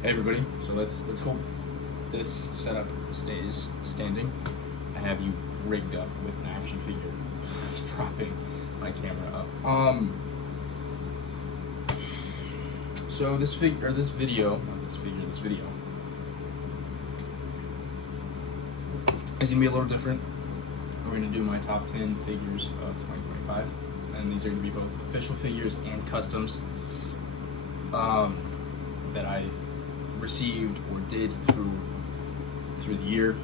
Hey everybody, so let's hope this setup stays standing. I have you rigged up with an action figure propping my camera up. So this video is gonna be a little different. We're gonna do my top 10 figures of 2025, and these are gonna be both official figures and customs that I received or did through the year.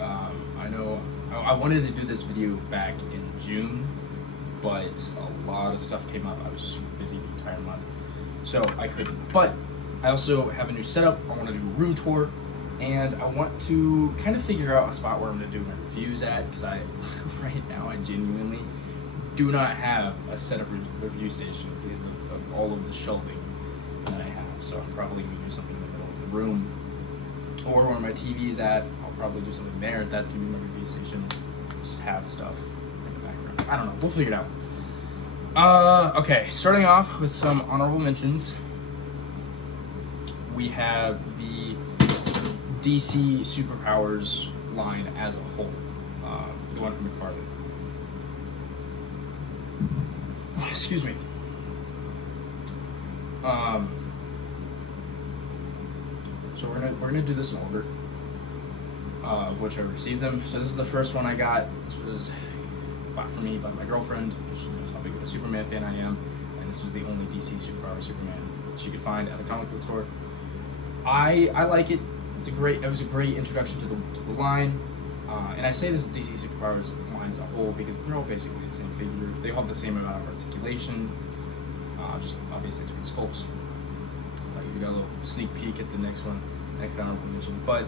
I know I wanted to do this video back in June, but a lot of stuff came up. I was super busy the entire month, so I couldn't. But I also have a new setup. I want to do a room tour, and I want to kind of figure out a spot where I'm going to do my reviews at, because right now I genuinely do not have a setup review station because of all of the shelving that I have. So I'm probably going to do something in the middle of the room, or where my TV is at. I'll probably do something there. That's going to be my review station. Just have stuff in the background. I don't know. We'll figure it out. Okay, starting off with some honorable mentions. We have the DC Superpowers line as a whole. The one from McFarlane. Excuse me. So we're gonna do this in order of which I received them. So this is the first one I got. This was bought for me by my girlfriend. She knows how big of a Superman fan I am, and this was the only DC Superpower Superman she could find at a comic book store. I like it. It was a great introduction to the line. And I say this DC Superpowers line as a whole because they're all basically the same figure. They all have the same amount of articulation, just obviously different sculpts. We got a little sneak peek at the next honorable mention. But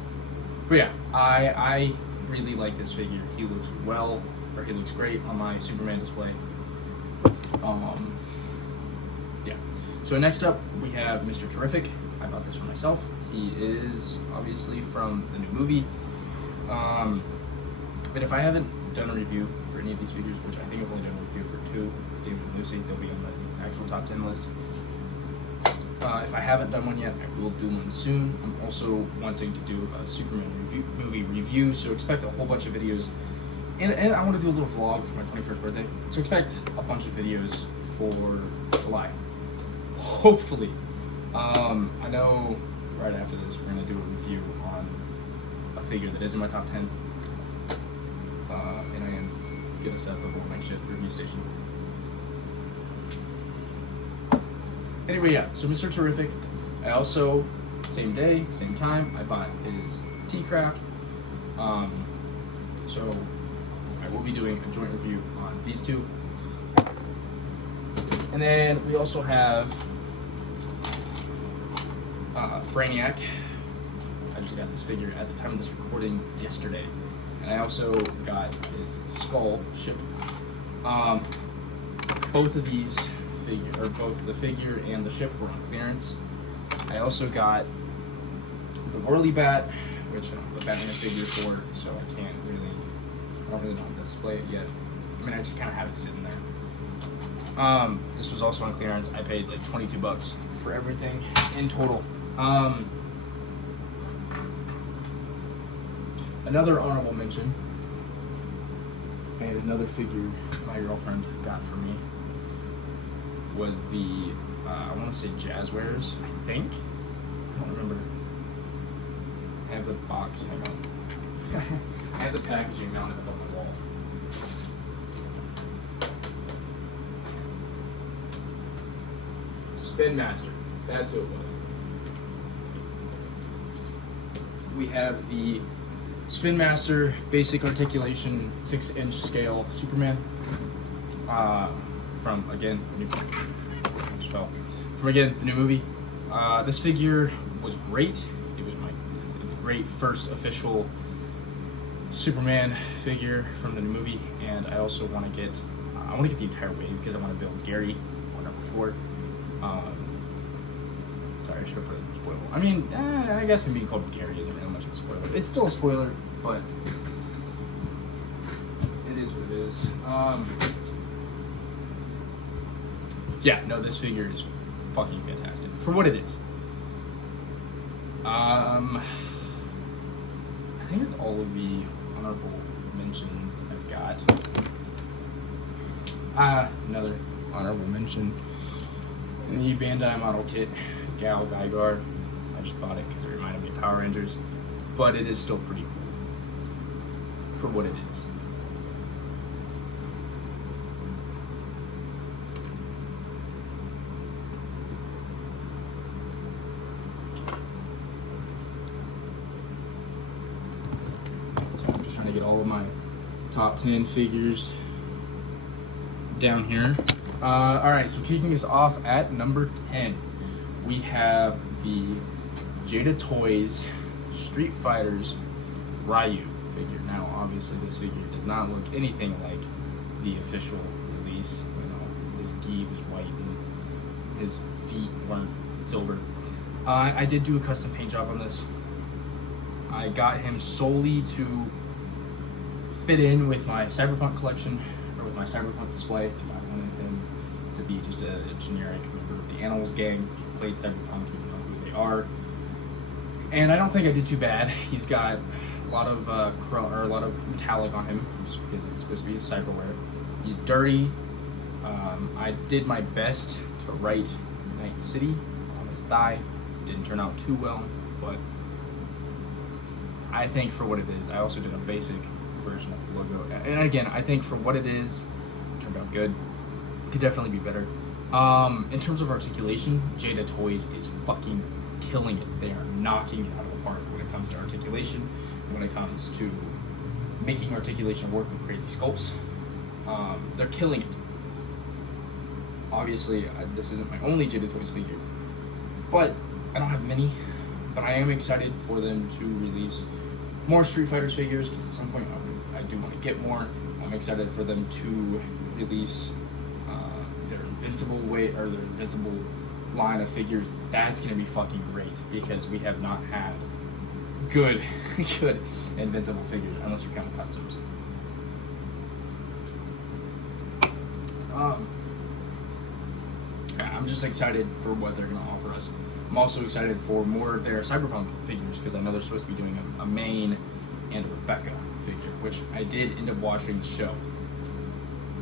yeah, I really like this figure. He looks great on my Superman display. Yeah. So next up we have Mr. Terrific. I bought this for myself. He is obviously from the new movie. But if I haven't done a review for any of these figures, which I think I've only done a review for two, it's David and Lucy, they'll be on the actual top 10 list. If I haven't done one yet, I will do one soon. I'm also wanting to do a Superman movie review, so expect a whole bunch of videos. And I want to do a little vlog for my 21st birthday, so expect a bunch of videos for July. Hopefully. I know right after this we're going to do a review on a figure that is in my top 10. And I am going to set up a whole makeshift review station. Anyway, yeah, so Mr. Terrific, I also, same day, same time, I bought his T-Craft. So I will be doing a joint review on these two. And then we also have Brainiac. I just got this figure at the time of this recording yesterday. And I also got his skull ship. Both of these both the figure and the ship were on clearance. I also got the Whirly Bat, which I don't have the Batman figure for, so I don't really know how to display it yet. I mean, I just kind of have it sitting there. This was also on clearance. I paid like $22 for everything in total. Another honorable mention, and another figure my girlfriend got for me, was the, I want to say Jazzwares, I think? I don't remember. I have the box, hang on. I have the packaging mounted up on the wall. Spin Master, that's who it was. We have the Spin Master basic articulation 6-inch scale Superman. From again the new movie. This figure was great. It's a great first official Superman figure from the new movie, and I also want to get the entire wave because I want to build Gary or number 4. Sorry, I should have put it in spoiler. I mean, I guess him being called Gary isn't really much of a spoiler. It's still a spoiler, but it is what it is. Yeah, no, this figure is fucking fantastic for what it is. I think it's all of the honorable mentions I've got. Another honorable mention. The Bandai model kit, Gal Gygar. I just bought it because it reminded me of Power Rangers, but it is still pretty cool for what it is. So I'm just trying to get all of my top 10 figures down here. All right, so kicking us off at number 10, we have the Jada Toys Street Fighters Ryu figure. Now, obviously, this figure does not look anything like the official release. You know, his gi was white and his feet weren't silver. I did do a custom paint job on this. I got him solely to fit in with my Cyberpunk collection, or with my Cyberpunk display, because I wanted him to be just a generic member of the Animals gang who played Cyberpunk, you know who they are. And I don't think I did too bad. He's got a lot of a lot of metallic on him, just because it's supposed to be cyberware. He's dirty. I did my best to write Night City on his thigh. Didn't turn out too well, but I think for what it is, I also did a basic version of the logo. And again, I think for what it is, it turned out good. It could definitely be better. In terms of articulation, Jada Toys is fucking killing it. They are knocking it out of the park when it comes to articulation, when it comes to making articulation work with crazy sculpts. They're killing it. Obviously, this isn't my only Jada Toys figure, but I don't have many. But I am excited for them to release more Street Fighters figures, because at some point I do want to get more. I'm excited for them to release their Invincible line of figures. That's going to be fucking great, because we have not had good Invincible figures, unless you count customs. I'm just excited for what they're going to offer us. I'm also excited for more of their Cyberpunk figures, because I know they're supposed to be doing a Main and a Rebecca figure, which I did end up watching the show.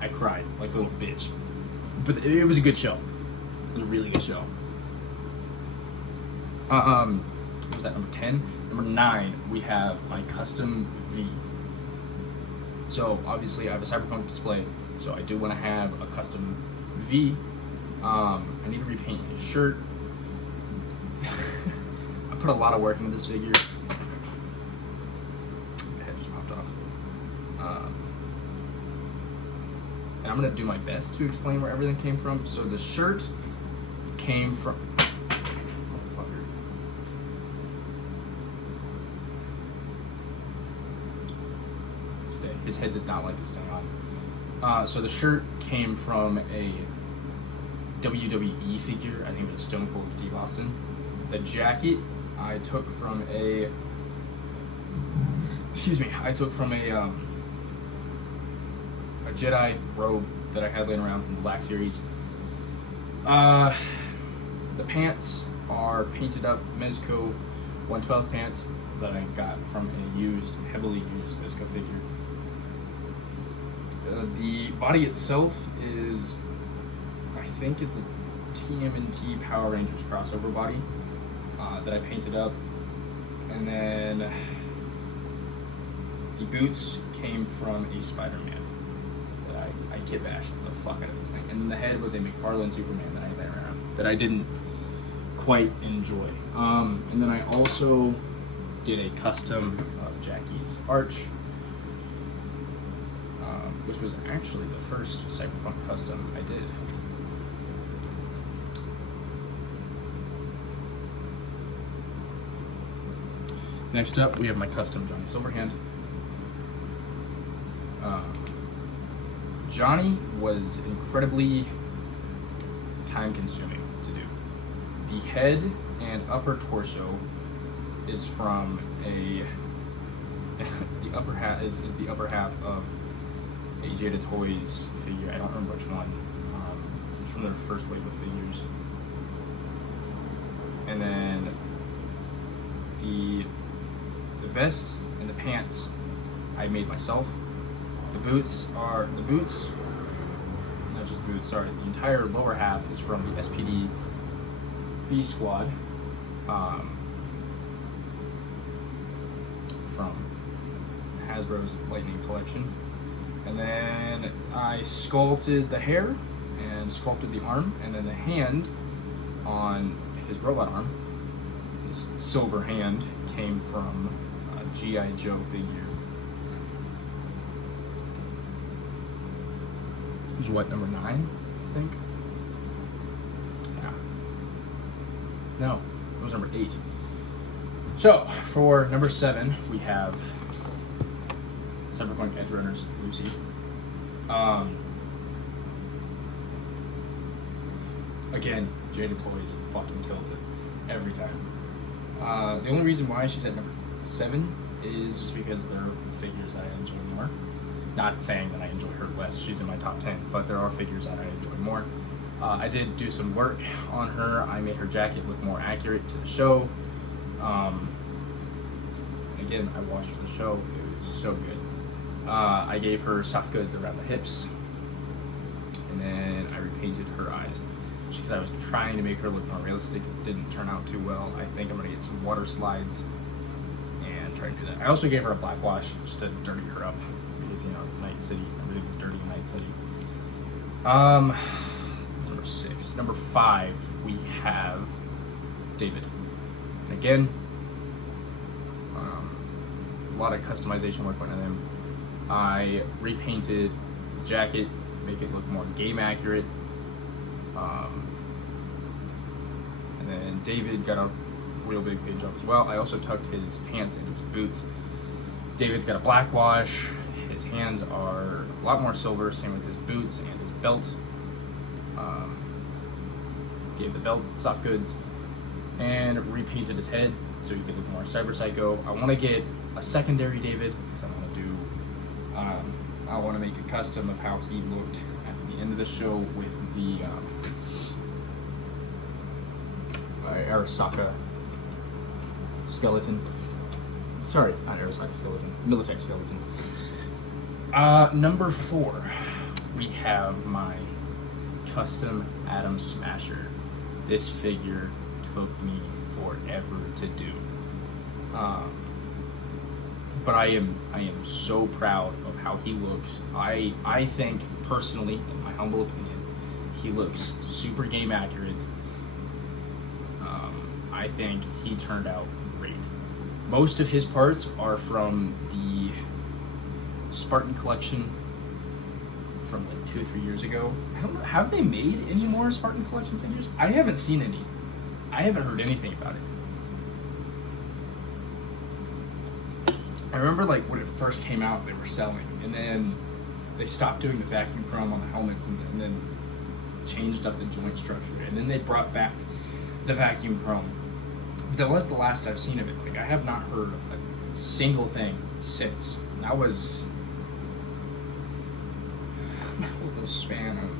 I cried like a little bitch. But it was a good show. It was a really good show. What was that, number 10? Number 9, we have my custom V. So obviously I have a Cyberpunk display, so I do want to have a custom V. I need to repaint his shirt. I put a lot of work into this figure. The head just popped off. And I'm gonna do my best to explain where everything came from. So the shirt came from... Stay. His head does not like to stay on. So the shirt came from a WWE figure. I think it was Stone Cold Steve Austin. The jacket I took from a Jedi robe that I had laying around from the Black Series. The pants are painted up Mezco 112 pants that I got from a heavily used Mezco figure. The body itself is, I think it's a TMNT Power Rangers crossover body that I painted up. And then the boots came from a Spider-Man that I kit bashed the fuck out of this thing. And then the head was a McFarlane Superman that I had around that I didn't quite enjoy. And then I also did a custom of Jackie's arch, which was actually the first Cyberpunk custom I did. Next up, we have my custom Johnny Silverhand. Johnny was incredibly time-consuming to do. The head and upper torso is from the upper half is the upper half of a Jada Toys figure. I don't remember which one. It's from their first wave of figures. And then vest and the pants I made myself. The boots, not just the boots, sorry, the entire lower half is from the SPD B Squad, from Hasbro's Lightning collection. And then I sculpted the hair and sculpted the arm, and then the hand on his robot arm, his silver hand, came from a G.I. Joe figure. It was what, number 9, I think? Yeah. No, it was number 8. So, for number 7, we have Cyberpunk Edgerunners Lucy. Again, Jada Toys fucking kills it every time. The only reason why she's at number 7 is just because there are figures I enjoy more. Not saying that I enjoy her less, she's in my top 10, but there are figures that I enjoy more. I did do some work on her. I made her jacket look more accurate to the show. Again, I watched the show, it was so good. I gave her soft goods around the hips, and then I repainted her eyes. Just because I was trying to make her look more realistic, it didn't turn out too well. I think I'm gonna get some water slides and try to do that. I also gave her a black wash just to dirty her up, because you know it's Night City. Everything's dirty in Night City. Number 6. Number 5, we have David. And again, a lot of customization work went on him. I repainted the jacket, make it look more game accurate. And then David got a real big paint job as well. I also tucked his pants into his boots. David's got a black wash. His hands are a lot more silver, same with his boots and his belt. Gave the belt soft goods and repainted his head so he could look more Cyber Psycho. I want to get a secondary David because I want to do, I want to make a custom of how he looked at the end of the show with the Arasaka skeleton. Sorry, not Arasaka skeleton, Militech skeleton. Number 4, we have my custom Atom Smasher. This figure took me forever to do. But I am so proud of how he looks. I think personally, in my humble opinion, he looks super game accurate. I think he turned out great. Most of his parts are from the Spartan collection from like 2-3 years ago. I don't know, have they made any more Spartan collection figures? I haven't seen any. I haven't heard anything about it. I remember like when it first came out, they were selling, and then they stopped doing the vacuum chrome on the helmets, and then changed up the joint structure, and then they brought back the vacuum chrome. But that was the last I've seen of it. Like I have not heard a single thing since. And that was the span of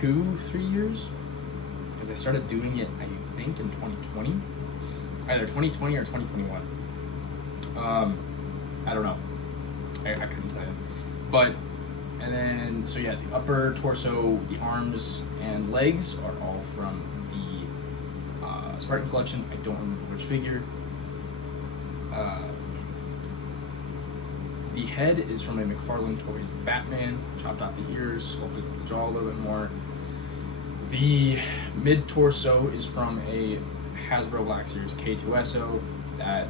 2-3 years, because I started doing it I think in 2020, either 2020 or 2021. I don't know. I couldn't tell you. But, and then, so yeah, the upper torso, the arms, and legs are all from the Spartan collection. I don't remember which figure. The head is from a McFarlane Toys Batman. Chopped off the ears, sculpted the jaw a little bit more. The mid-torso is from a Hasbro Black Series K2SO that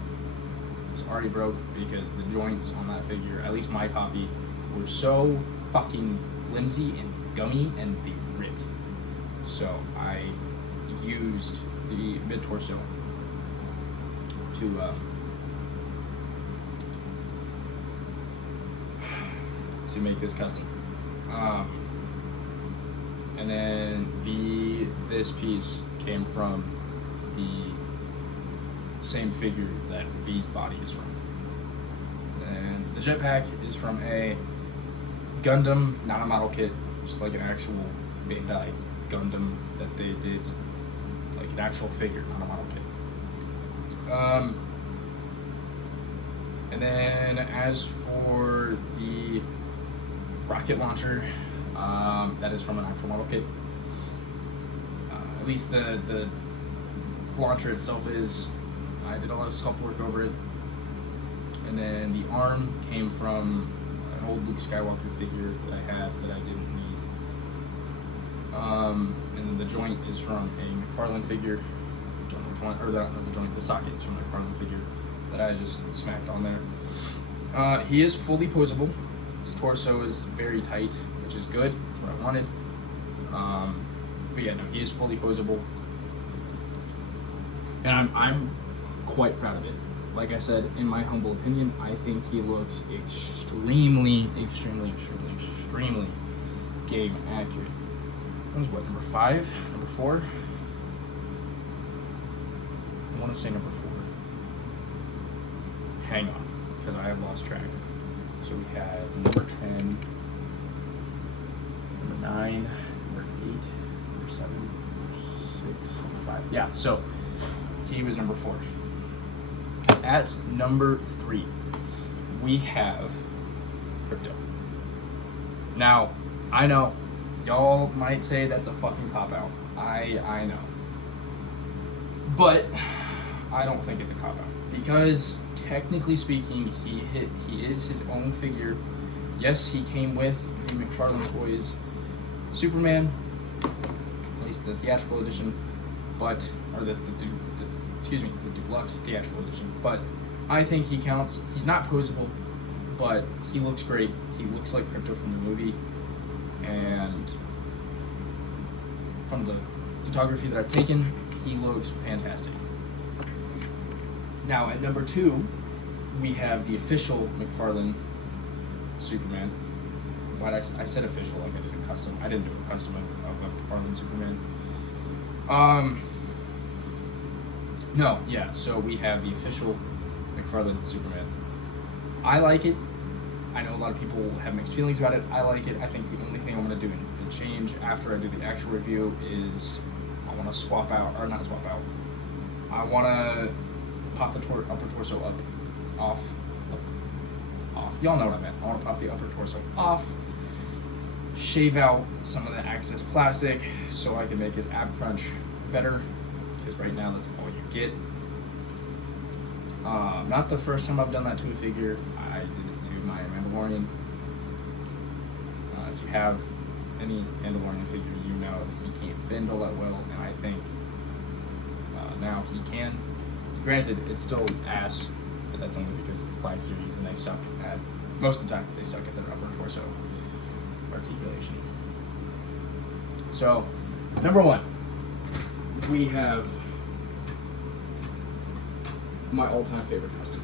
was already broke because the joints on that figure, at least my copy, were so fucking flimsy and gummy and they ripped. So I used the mid-torso to make this custom. And then this piece came from the same figure that V's body is from. And the jetpack is from a Gundam, not a model kit, just like an actual Bandai Gundam that they did, like an actual figure, not a model kit. And then as for the rocket launcher, that is from an actual model kit. At least the launcher itself is. I did a lot of sculpt work over it. And then the arm came from an old Luke Skywalker figure that I had that I didn't need. And then the joint is from a McFarlane figure. I don't know which one, or the socket is from a McFarlane figure that I just smacked on there. He is fully posable. His torso is very tight, which is good. That's what I wanted. But yeah, no, he is fully posable, and I'm quite proud of it. Like I said, in my humble opinion, I think he looks extremely game accurate. That was what, number 5? Number 4? I want to say number 4. Hang on, because I have lost track. So we had number 10, number 9, number 8, number 7, number 6, number 5. Yeah, so he was number 4. At number 3, we have Crypto. Now, I know y'all might say that's a fucking cop-out. I know. But I don't think it's a cop-out. Because technically speaking, he is his own figure. Yes, he came with the McFarlane Toys Superman, at least the theatrical edition, the deluxe theatrical edition. But I think he counts. He's not posable, but he looks great. He looks like Crypto from the movie, and from the photography that I've taken, he looks fantastic. Now at number 2, we have the official McFarlane Superman. What I said official, like I did a custom. I didn't do a custom of a McFarlane Superman. No, yeah. So we have the official McFarlane Superman. I like it. I know a lot of people have mixed feelings about it. I like it. I think the only thing I'm going to do and change after I do the actual review is I want to swap out, or not swap out. I want to pop the upper torso up, off. Y'all know what I meant. I want to pop the upper torso off, shave out some of the excess plastic so I can make his ab crunch better, because right now that's all you get. Not the first time I've done that to a figure. I did it to my Mandalorian. If you have any Mandalorian figure, you know that he can't bend all that well, and I think now he can. Granted, it's still ass, but that's only because it's Black Series and they suck at, most of the time, they suck at their upper torso articulation. So, number 1, we have my all-time favorite custom.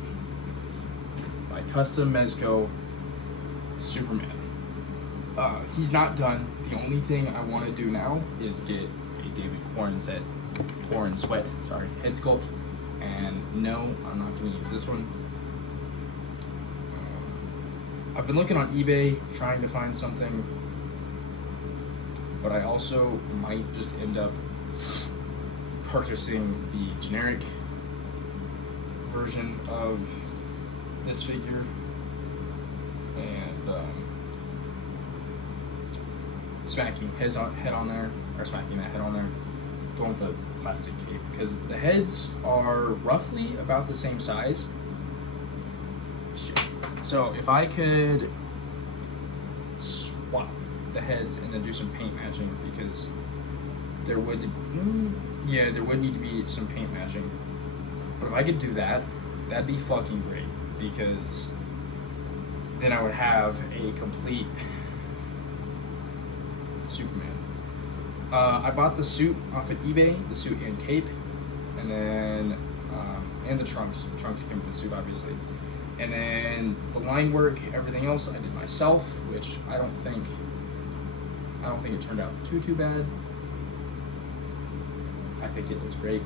My custom Mezco Superman. He's not done. The only thing I want to do now is get a David Corn Sweat head sculpt. And no, I'm not going to use this one. I've been looking on eBay trying to find something, but I also might just end up purchasing the generic version of this figure and smacking his head on there, or smacking that head on there, going with the plastic cape, because the heads are roughly about the same size. So if I could swap the heads and then do some paint matching, because there would need to be some paint matching. But if I could do that, that'd be fucking great, because then I would have a complete Superman. I bought the suit off of eBay, the suit and cape, and then and the trunks. The trunks came with the suit, obviously. And then the line work, everything else, I did myself, which I don't think it turned out too bad. I think it looks great.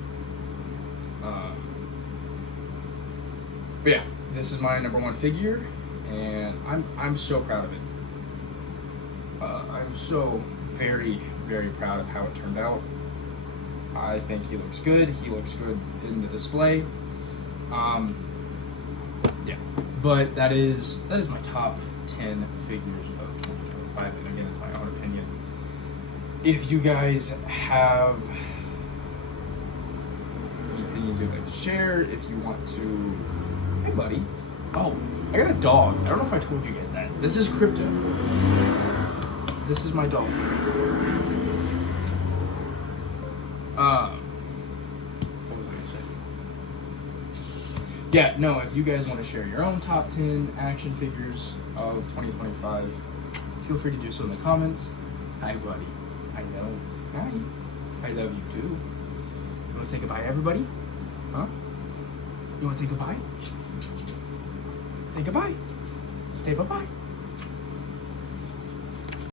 But yeah, this is my number 1 figure, and I'm so proud of it. I'm so very proud of how it turned out. I think he looks good. He looks good in the display. Yeah, but that is my top 10 figures of 2025, and again, it's my own opinion. If you guys have any opinions you'd like to share, if you want to, hey buddy, oh, I got a dog. I don't know if I told you guys that. This is Crypto. This is my dog. What was I gonna say? Yeah, no, if you guys want to share your own top 10 action figures of 2025, feel free to do so in the comments. Hi, buddy. I know. Hi. I love you too. You want to say goodbye, everybody? Huh? You want to say goodbye? Say goodbye. Say bye-bye.